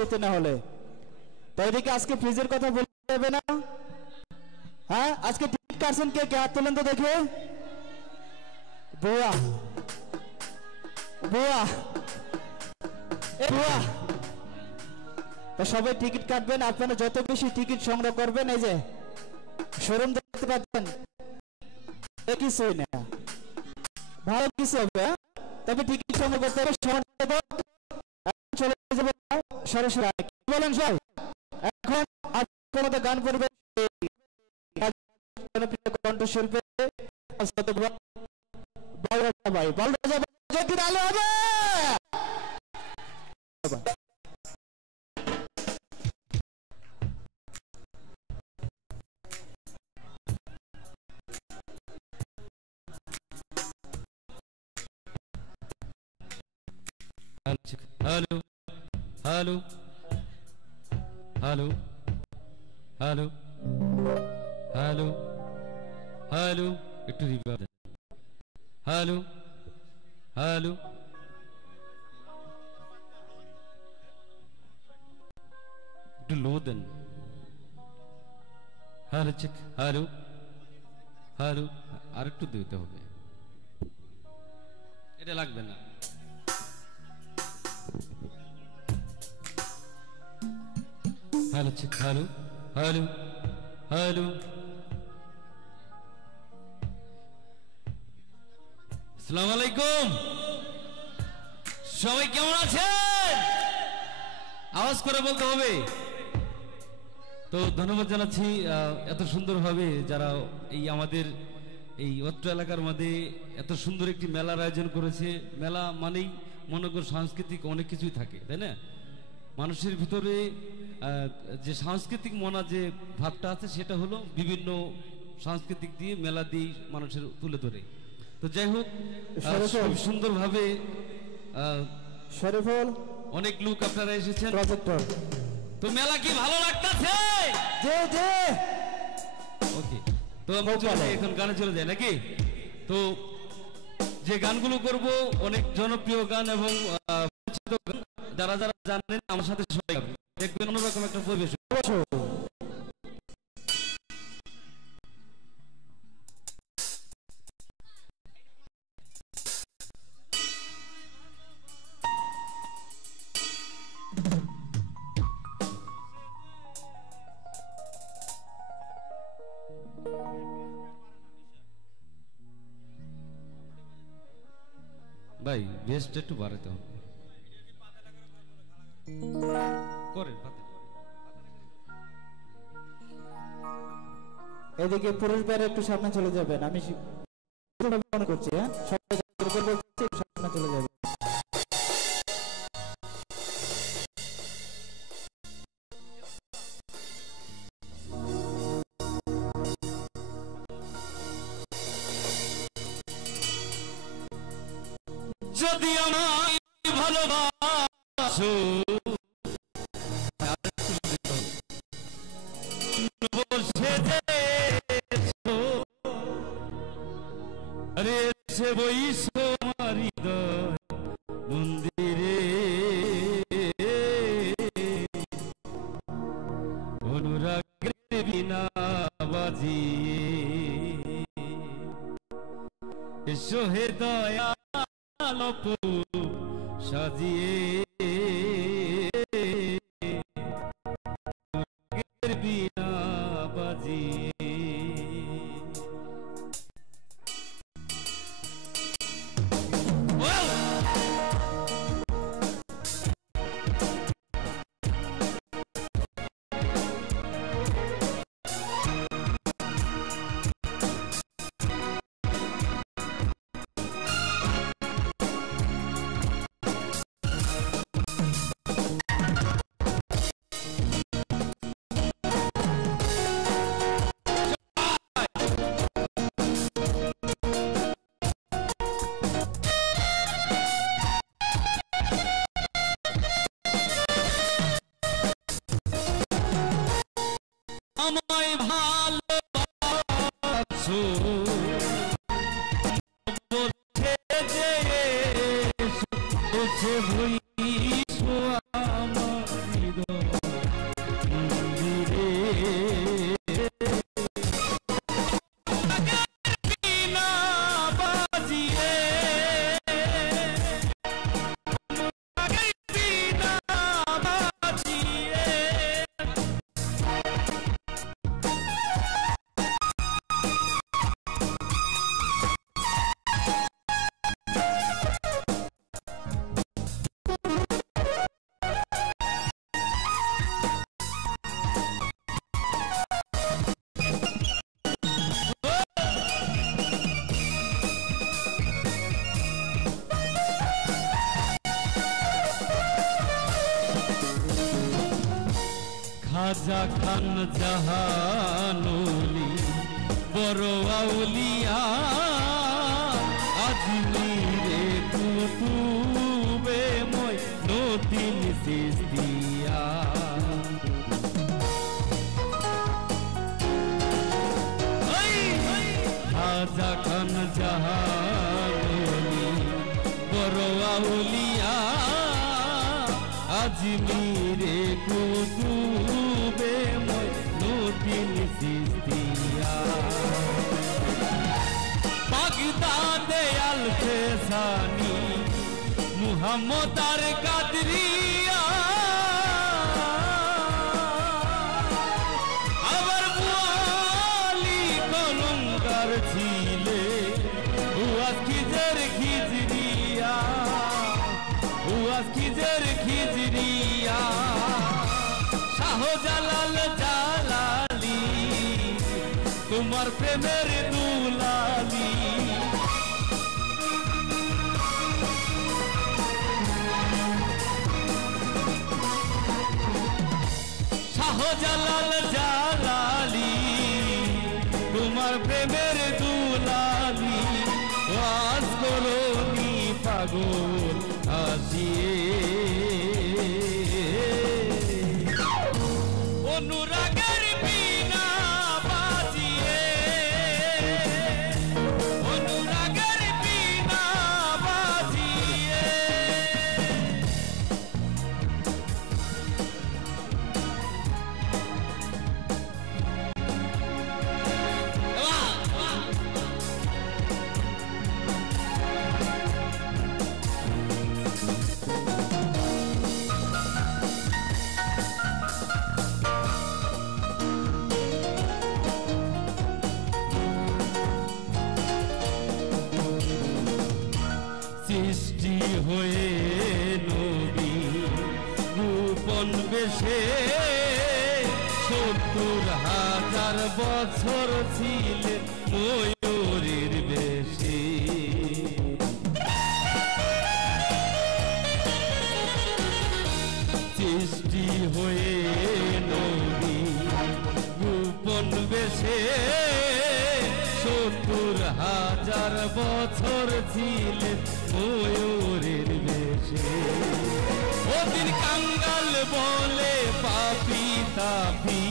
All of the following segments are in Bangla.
দিতে না হলে। তো এদিকে আজকে ফ্রিজের কথা বলতে হবে না। হ্যাঁ, আজকে টিকিট কাটছেন কে কে? হাত তোলেন তো দেখে। বুয়া বুয়া বুয়া, তো সবাই টিকিট কাটবেন। আপনারা যত বেশি টিকিট সংগ্রহ করবেন, এই যে শোরুম দেখতে পাচ্ছেন, কিছুই না, ভালো কিছু হবে। তবে টিকিট সংগ্রহ করতে হবে। চলে যাবো সরাসরি। কি বলেন সবাই? এখন আপনারা গান করবে কণ্ঠশিল্পী বলরাজা ভাই। বলরাজা ভাই যদি আলো হবে। Hello hello hello hello hello hello, একটু রিভার্ব দেন। হ্যালো হ্যালো, একটু লো দেন। হ্যালো চেক, হ্যালো হ্যালো, আর একটু দিতে হবে, এটা লাগবে না। Hello check, hello hello hello. আসসালামু আলাইকুম, সবাই কেমন আছেন? আওয়াজ করে বলতে হবে। তো ধন্যবাদ জানাচ্ছি এত সুন্দরভাবে যারা এই আমাদের এই অত্র এলাকার মধ্যে এত সুন্দর একটি মেলার আয়োজন করেছে। মেলা মানেই মনে কর সাংস্কৃতিক অনেক কিছুই থাকে, তাই না? মানুষের ভিতরে যে সাংস্কৃতিক মনা যে ভাবটা আছে সেটা হলো বিভিন্ন সাংস্কৃতিক দিয়ে মেলা দিয়ে মানুষের তুলে ধরে। তো যাই হোক, খুব সুন্দরভাবে শরীফুল অনেক লোক আপনারা এসেছেন। প্রজেক্টর, তো মেলা কি ভালো লাগতেছে? জি জি, ওকে। তো আমরা এখন গানে চলে যাই নাকি? তো যে গানগুলো করব অনেক জনপ্রিয় গান এবং যারা যারা জানেন আমার সাথে সবাই দেখবেন অন্যরকম একটা পরিবেশ। ভাই বেস্ট একটু বাড়াতে হবে, করেন। এদিকে পুরুষ ভাইরা একটু সামনে চলে যাবেন, আমি মনে করছি। হ্যাঁ, সবাই সামনে চলে যাবে। যদি আমায় ভালোবাসো বসে আরে সে বইসো আমার হৃদয় মন্দিরে, অনুরাগের বিনা বাজিয়ে এসো হে দয়া সাজিয়ে বিনা বাজিয়ে। আমায় ভালোবাসো বলছে যে বইসো আমার হৃদয় খাজা খান জাহানুলি বড় আউলিয়া আজমিরে কুতুবে মই নদীন সিস্তিয়া খাজা খান জাহানুলি বড় আউলিয়া আজমিরে কুতুবে মই নদীন সিস্তিয়া বাগদাদে আল ফেসানি মুহাম্মদ আর কাদরিয়া আবার মুআলি কলঙ্কার ছিলে হুয়াজ খিজর খিজরিয়া হুয়াজ খিজর খিজরিয়া শাহজালাল জালালি তোমার প্রেমের দুলালি শাহজালাল জালালি তোমার প্রেমের দুলালি ওয়াজ করনি পাগল আসিয়ে অনুরাগের বিনা বাজিয়ে অনুরাগের বিনা বাজিয়ে সৃষ্টি হয়ে নবী গোপন বেশে ৭০,০০০ বছর ছিলেন ময়ূরের বেশে সৃষ্টি হয়ে নবী গোপন বেশে ৭০,০০০ বছর ছিলেন ময়ূরের বেশে ওদিন কাঙ্গাল বলে পাপি তাপি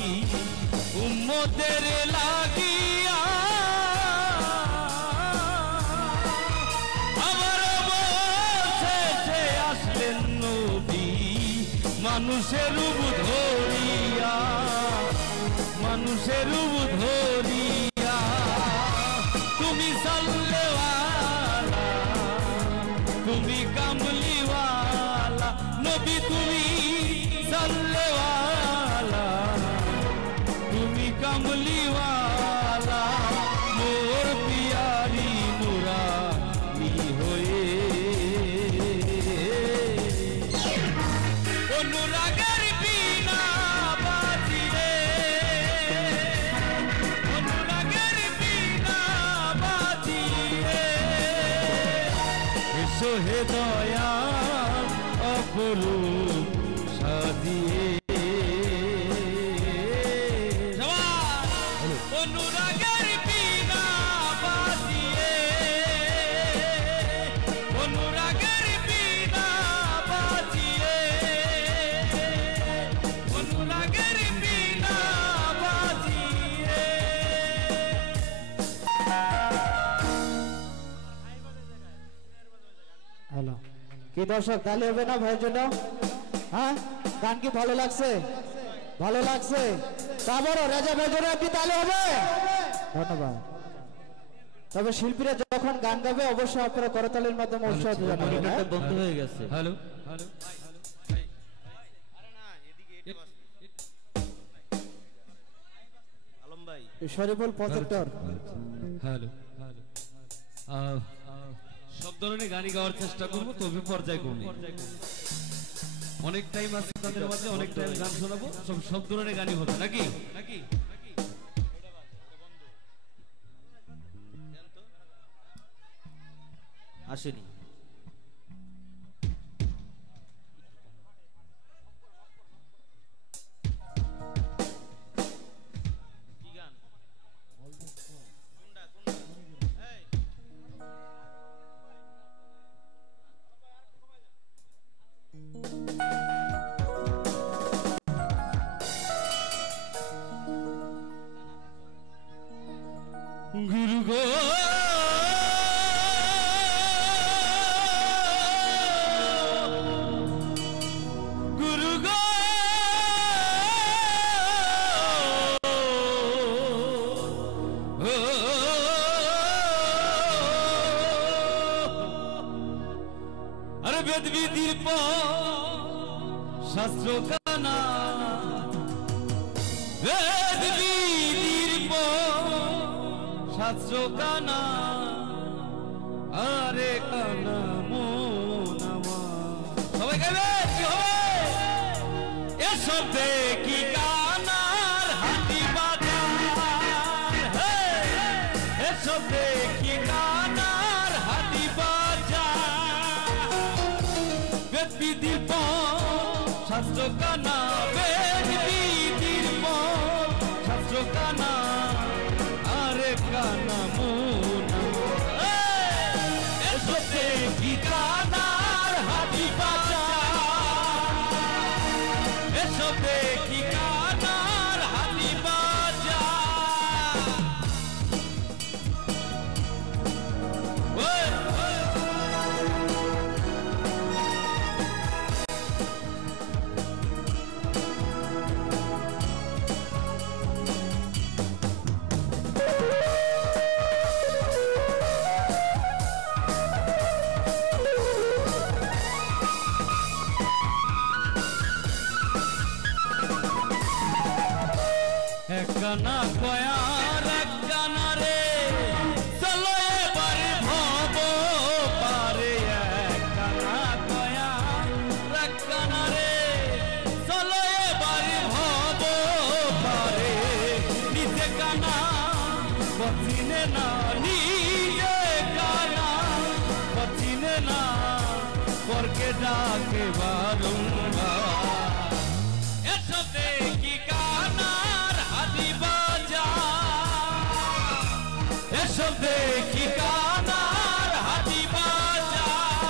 উম্মতের লাগিয়া আবার অবশেষে আসলেন নবী মানুষের রূপ ধরিয়া মানুষের রূপ ধরিয়া তুমি সাল্লেওয়ালা তুমি কামলিওয়ালা নবী তুমি সাল্লেওয়ালা তুমি কামলিওয়ালা মোর পিয়ারি নুরানি হয়ে অনুরাগের বিনা বাজিয়ে অনুরাগের বিনা বাজিয়ে এসো হে দয়া অপরূপ সাজিয়ে অনুরাগের বিনা বাজিয়ে অনুরাগের বিনা বাজিয়ে অনুরাগের বিনা বাজিয়ে হ্যালো কি দর্শক তালি হবে না ভাইয়ের জন্য হ্যাঁ গান কি ভালো লাগছে ভালো লাগছে তারপরও রাজা ভাইয়ের জন্য কি তালি হবে ধন্যবাদ তবে শিল্পীরা যখন গান গাবে অবশ্যই আপনারা করতালির মাধ্যমে উৎসাহ জানাবেন বন্ধ হয়ে গেছে হ্যালো হ্যালো আলম ভাই শরীফুল প্রজেক্টর হ্যালো হ্যালো সব ধরনের গানই গাওয়ার চেষ্টা করবো তবে পর্যায়ক্রমে অনেক টাইম আছে তাদের মাঝে অনেক টাইম গান শোনাবো সব ধরনের গানই হবে নাকি নাকি আসেনি বেদ বিধির শাস্ত্র কানা বেদ বিধির শাস্ত্র কানা আরে কানা মন আমার সবাই গাইবে কি হবে এসব দেখি কানার হাতি বাজার এসব দেখি কানার হাতি বাজার বেদ বিধির শাস্ত্র কানা বেদ বিধির শাস্ত্র কানা আরে কানা মন এসব দেখি কানার হাতি বাজার এসব দেখি কানার হাতি বাজার একখানা কয়ার একখানা রে চলো এবার ভব পারে একখানা কয়ার একখানা রে চলো এবার ভব পারে নিজে কানা বচিনে না নিজে কানা বচিনে না পরকে ডাকে বারংবার এসব দেখি কানার হাতি বাজার এসব দেখি কানার হাতি বাজার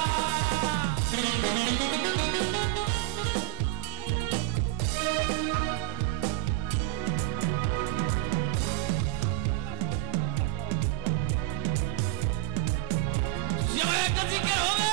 একটা জিজ্ঞেস হবে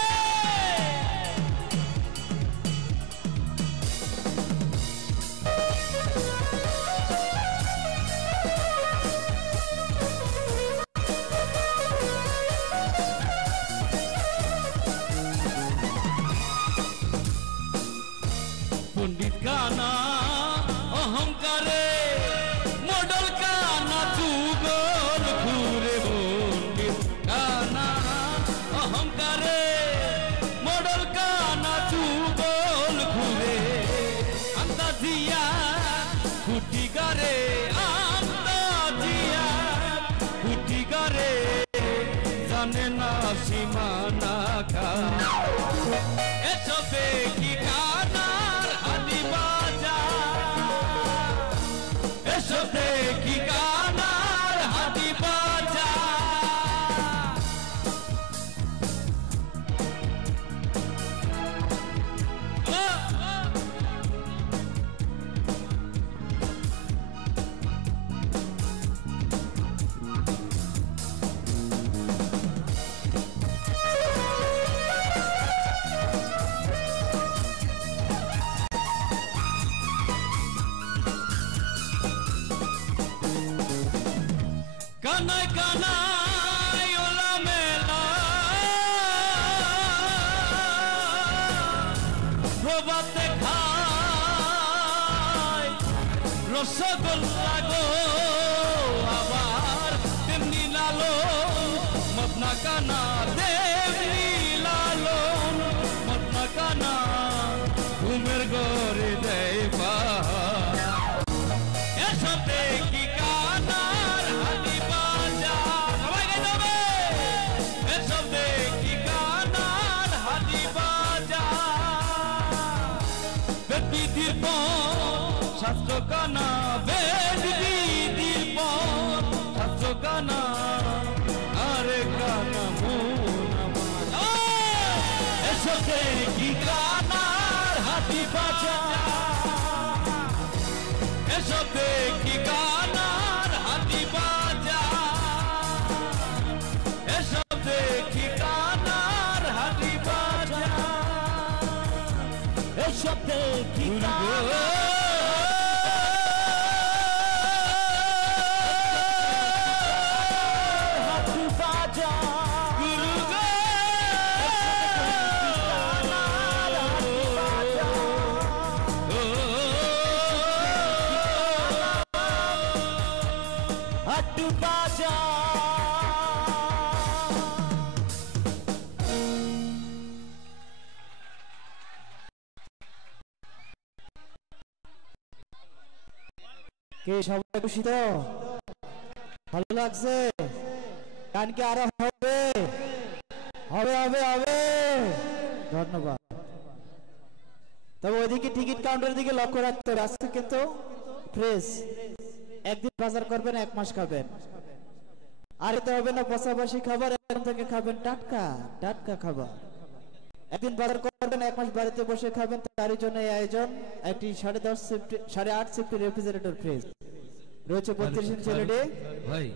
पंडित काना अहंकारे मॉडल काना जुगल घूरे पंडित काना अहंकारे मॉडल काना जुगल घूरे अंदाजिया गुटी गारे अंदाजिया गुटी गारे जाने ना सीमाना का ऐसा देखी कानार हाथी बाजार ऐसा देखी कानार हाथी बाजार कानाय कानाय ओला मेला प्रभाते खाय रसगोल्ला गो आबार तेमनी लालन मतना काना तेमनी लालन मतना काना घुमेर घरे देय पाहाड़ एसब देखी कानार हाथी बाजार सबाई गाइते হবে এসব দেখি কানার হাথি বাজার বেদ বিধির শাস্ত্র কানা বেদ বিধির শাস্ত্র কানা আরে কানা মন আমার এসব দেখি কানার হাথি বাজার এসব দেখি কানার হাথি বাজার এসব দেখি কানার হাথি বাজার এসব দেখি হাথি বাজার গুরু গো বাজা কে সবাই খুশি তো ভালো লাগছে গান কি আরো হবে হবে হবে হবে ধন্যবাদ তবে ওইদিকে টিকিট কাউন্টারের দিকে লক্ষ্য রাখতে হবে আজকে কিন্তু ফ্রেশ একদিন বাজার করবেন এক মাস খাবেন আর এতে হবে না পাশাপাশি খাবার এখন থেকে খাবেন টাটকা টাটকা খাবার একদিন বাজার করবেন এক মাস বাড়িতে বসে খাবেন তারই জন্য এই আয়োজন একটি 8.5 সিফটি রেফ্রিজারেটর ফ্রিজ রয়েছে 32 ইঞ্চি এলইডি ভাই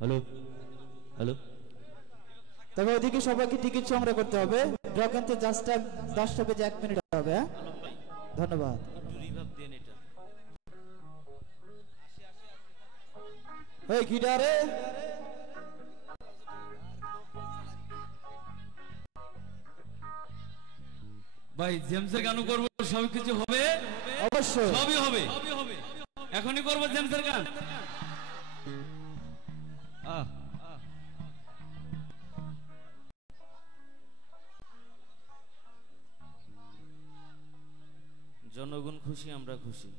হ্যালো হ্যালো তবে ওইদিকে সবাইকে টিকিট সংগ্রহ করতে হবে ড্র কিন্তু জাস্ট টাইম 10টা বেজে 1 মিনিট হবে হ্যাঁ ধন্যবাদ এই গিটারে ভাই জেমসের গানও করবো সবকিছু হবে অবশ্যই সবই হবে এখনই করবো জেমসের গান জনগণ খুশি আমরা খুশি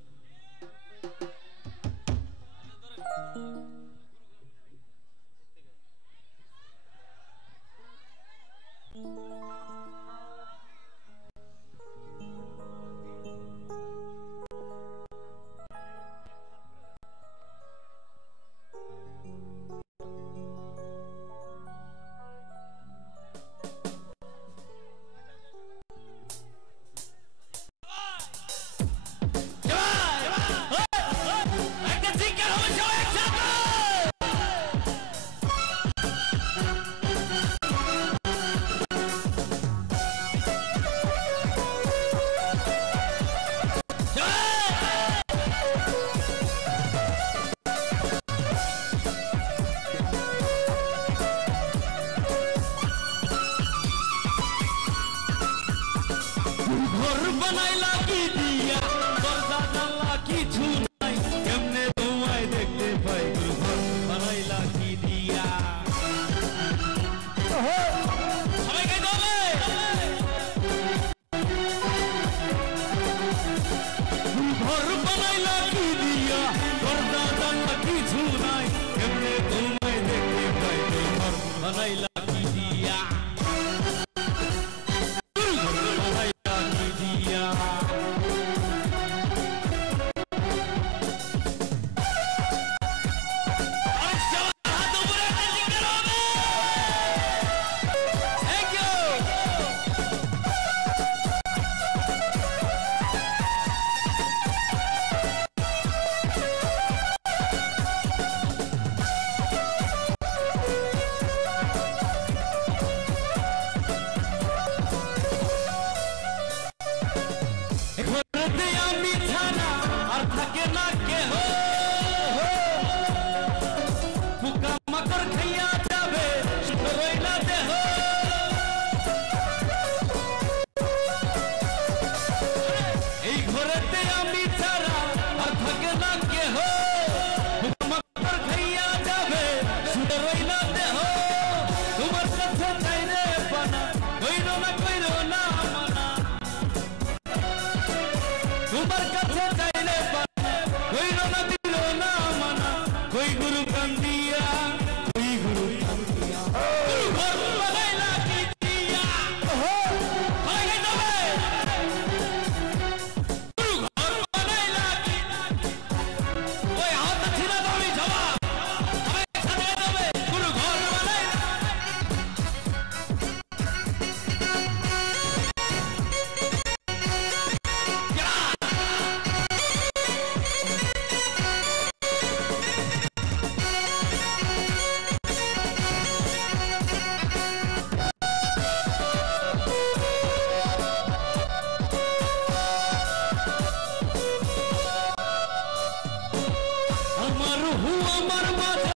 আমার